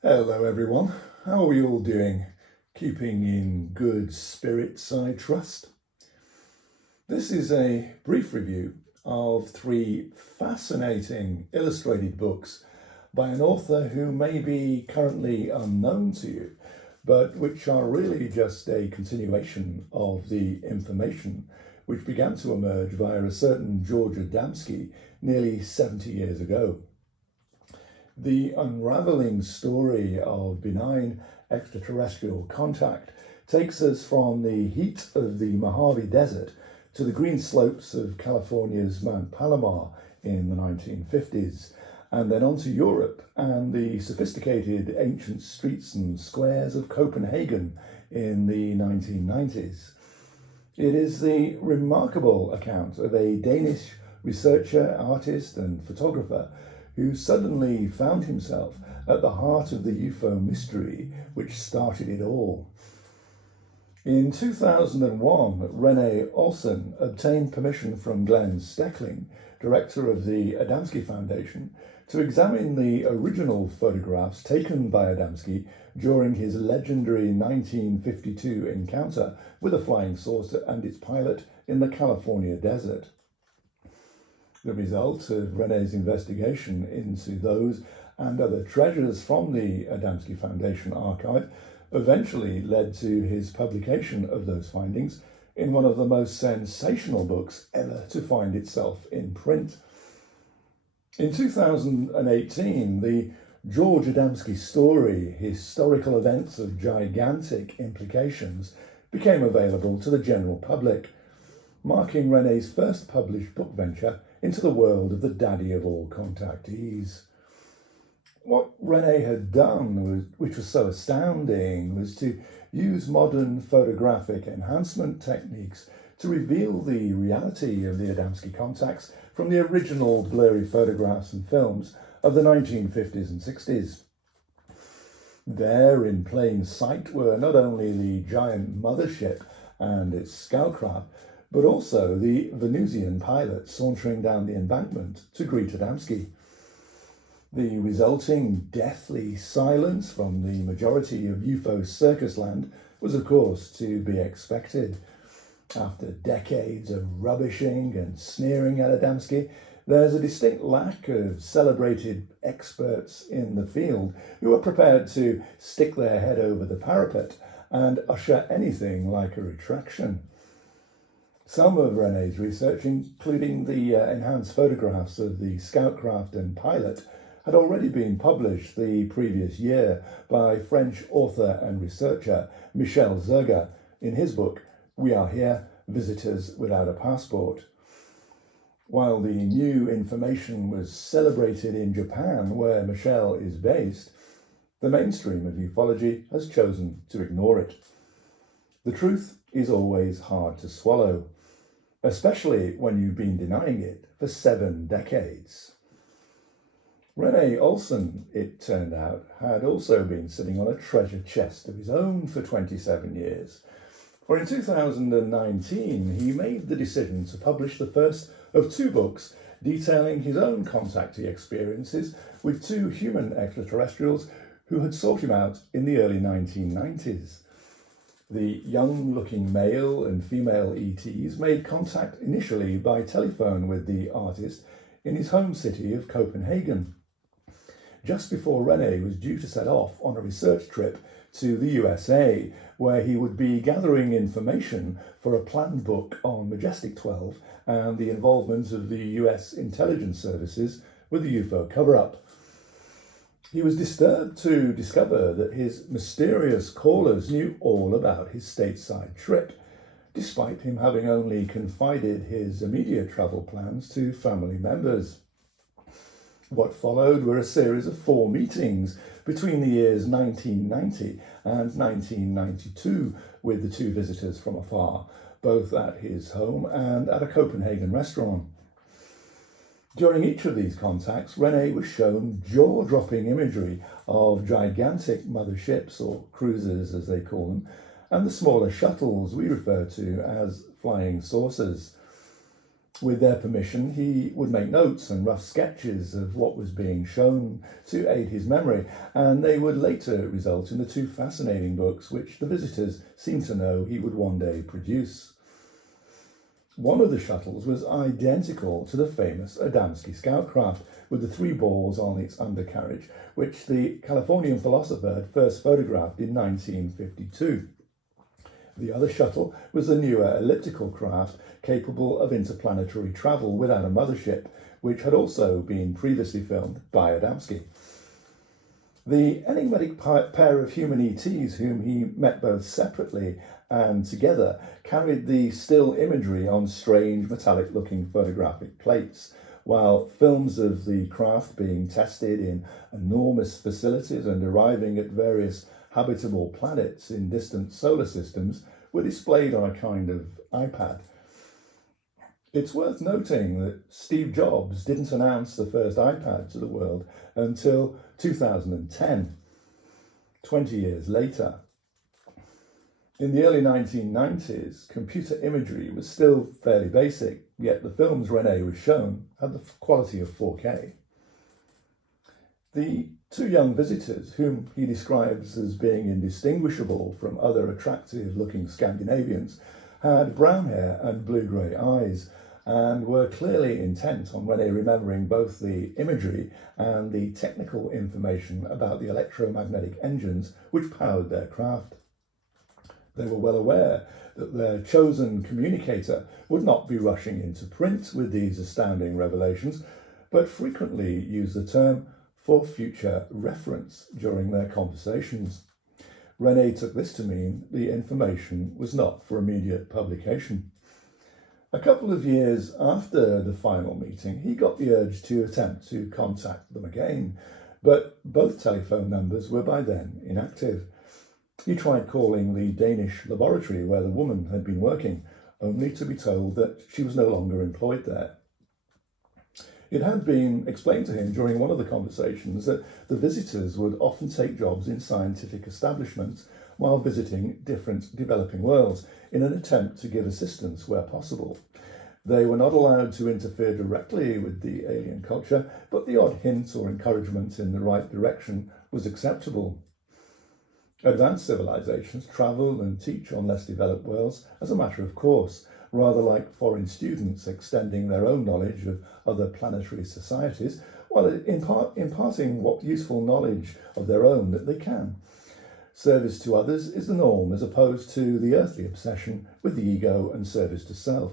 Hello everyone, how are we all doing? Keeping in good spirits, I trust. This is a brief review of 3 fascinating illustrated books by an author who may be currently unknown to you, but which are really just a continuation of the information which began to emerge via a certain George Adamski nearly 70 years ago. The unravelling story of benign extraterrestrial contact takes us from the heat of the Mojave Desert to the green slopes of California's Mount Palomar in the 1950s, and then on to Europe and the sophisticated ancient streets and squares of Copenhagen in the 1990s. It is the remarkable account of a Danish researcher, artist, and photographer who suddenly found himself at the heart of the UFO mystery which started it all. In 2001, Rene Olsen obtained permission from Glenn Steckling, director of the Adamski Foundation, to examine the original photographs taken by Adamski during his legendary 1952 encounter with a flying saucer and its pilot in the California desert. The result of Rene's investigation into those and other treasures from the Adamski Foundation archive eventually led to his publication of those findings in one of the most sensational books ever to find itself in print. In 2018, the George Adamski story, Historical Events of Gigantic Implications, became available to the general public, marking Rene's first published book venture into the world of the daddy of all contactees. What Rene had done, which was so astounding, was to use modern photographic enhancement techniques to reveal the reality of the Adamski contacts from the original blurry photographs and films of the 1950s and 60s. There in plain sight were not only the giant mothership and its scoutcraft, but also the Venusian pilot sauntering down the embankment to greet Adamski. The resulting deathly silence from the majority of UFO circus land was of course to be expected. After decades of rubbishing and sneering at Adamski, there's a distinct lack of celebrated experts in the field who are prepared to stick their head over the parapet and usher anything like a retraction. Some of Rene's research, including the enhanced photographs of the scoutcraft and pilot, had already been published the previous year by French author and researcher Michel Zerga in his book, We Are Here, Visitors Without a Passport. While the new information was celebrated in Japan, where Michel is based, the mainstream of ufology has chosen to ignore it. The truth is always hard to swallow, especially when you've been denying it for 7 decades. Rene Olsen, it turned out, had also been sitting on a treasure chest of his own for 27 years. For in 2019, he made the decision to publish the first of 2 books detailing his own contactee experiences with 2 human extraterrestrials who had sought him out in the early 1990s. The young-looking male and female ETs made contact initially by telephone with the artist in his home city of Copenhagen, just before Rene was due to set off on a research trip to the USA, where he would be gathering information for a planned book on Majestic 12 and the involvement of the US intelligence services with the UFO cover-up. He was disturbed to discover that his mysterious callers knew all about his stateside trip, despite him having only confided his immediate travel plans to family members. What followed were a series of 4 meetings between the years 1990 and 1992 with the 2 visitors from afar, both at his home and at a Copenhagen restaurant. During each of these contacts, Rene was shown jaw-dropping imagery of gigantic motherships, or cruisers as they call them, and the smaller shuttles we refer to as flying saucers. With their permission, he would make notes and rough sketches of what was being shown to aid his memory, and they would later result in the two fascinating books which the visitors seemed to know he would one day produce. One of the shuttles was identical to the famous Adamski scout craft, with the three balls on its undercarriage, which the Californian philosopher had first photographed in 1952. The other shuttle was a newer elliptical craft capable of interplanetary travel without a mothership, which had also been previously filmed by Adamski. The enigmatic pair of human ETs, whom he met both separately and together, carried the still imagery on strange metallic-looking photographic plates, while films of the craft being tested in enormous facilities and arriving at various habitable planets in distant solar systems were displayed on a kind of iPad. It's worth noting that Steve Jobs didn't announce the first iPad to the world until 2010, 20 years later. In the early 1990s, computer imagery was still fairly basic, yet the films Rene was shown had the quality of 4K. The two young visitors, whom he describes as being indistinguishable from other attractive-looking Scandinavians, had brown hair and blue-grey eyes, and were clearly intent on Rene remembering both the imagery and the technical information about the electromagnetic engines which powered their craft. They were well aware that their chosen communicator would not be rushing into print with these astounding revelations, but frequently used the term for future reference during their conversations. Rene took this to mean the information was not for immediate publication. A couple of years after the final meeting, he got the urge to attempt to contact them again, but both telephone numbers were by then inactive. He tried calling the Danish laboratory where the woman had been working, only to be told that she was no longer employed there. It had been explained to him during one of the conversations that the visitors would often take jobs in scientific establishments while visiting different developing worlds in an attempt to give assistance where possible. They were not allowed to interfere directly with the alien culture, but the odd hint or encouragement in the right direction was acceptable. Advanced civilizations travel and teach on less developed worlds as a matter of course, rather like foreign students extending their own knowledge of other planetary societies, while imparting what useful knowledge of their own that they can. Service to others is the norm, as opposed to the earthly obsession with the ego and service to self.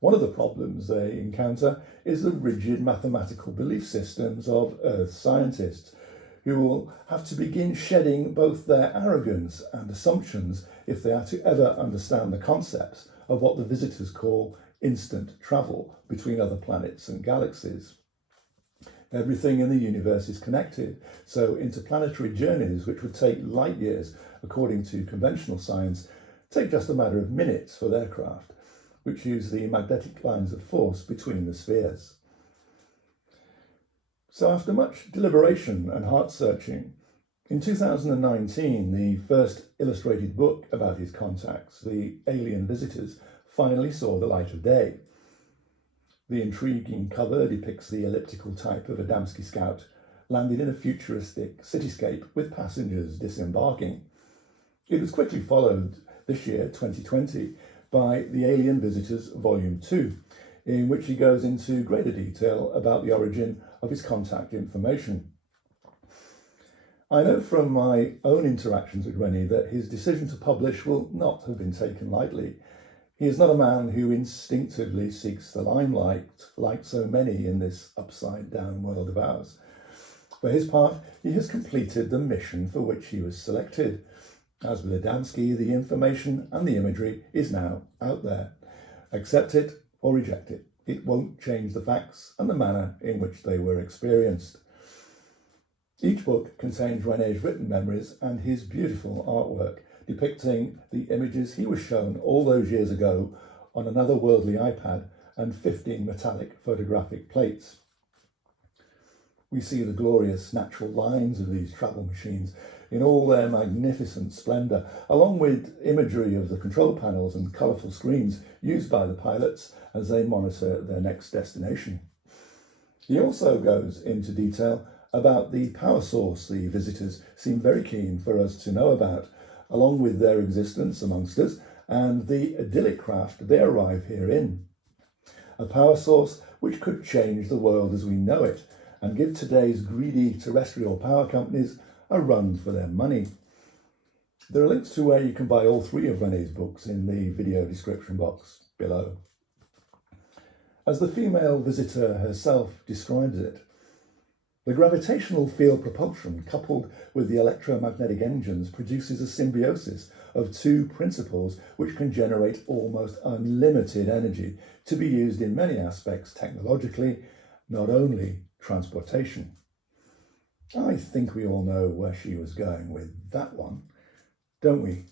One of the problems they encounter is the rigid mathematical belief systems of Earth scientists, who will have to begin shedding both their arrogance and assumptions if they are to ever understand the concepts of what the visitors call instant travel between other planets and galaxies. Everything in the universe is connected, so interplanetary journeys, which would take light years according to conventional science, take just a matter of minutes for their craft, which use the magnetic lines of force between the spheres. So after much deliberation and heart-searching, in 2019, the first illustrated book about his contacts, The Alien Visitors, finally saw the light of day. The intriguing cover depicts the elliptical type of Adamski scout landed in a futuristic cityscape with passengers disembarking. It was quickly followed this year, 2020, by The Alien Visitors Volume 2, in which he goes into greater detail about the origin of his contact information. I know from my own interactions with Rene that his decision to publish will not have been taken lightly. He is not a man who instinctively seeks the limelight like so many in this upside-down world of ours. For his part, he has completed the mission for which he was selected. As with Adamski, the information and the imagery is now out there. Accept it or reject it. It won't change the facts and the manner in which they were experienced. Each book contains Rene's written memories and his beautiful artwork, depicting the images he was shown all those years ago on another worldly iPad and 15 metallic photographic plates. We see the glorious natural lines of these travel machines in all their magnificent splendour, along with imagery of the control panels and colourful screens used by the pilots as they monitor their next destination. He also goes into detail about the power source the visitors seem very keen for us to know about, along with their existence amongst us and the idyllic craft they arrive here in. A power source which could change the world as we know it and give today's greedy terrestrial power companies a run for their money. There are links to where you can buy all three of Rene's books in the video description box below. As the female visitor herself describes it, the gravitational field propulsion coupled with the electromagnetic engines produces a symbiosis of two principles which can generate almost unlimited energy to be used in many aspects technologically, not only transportation. I think we all know where she was going with that one, don't we?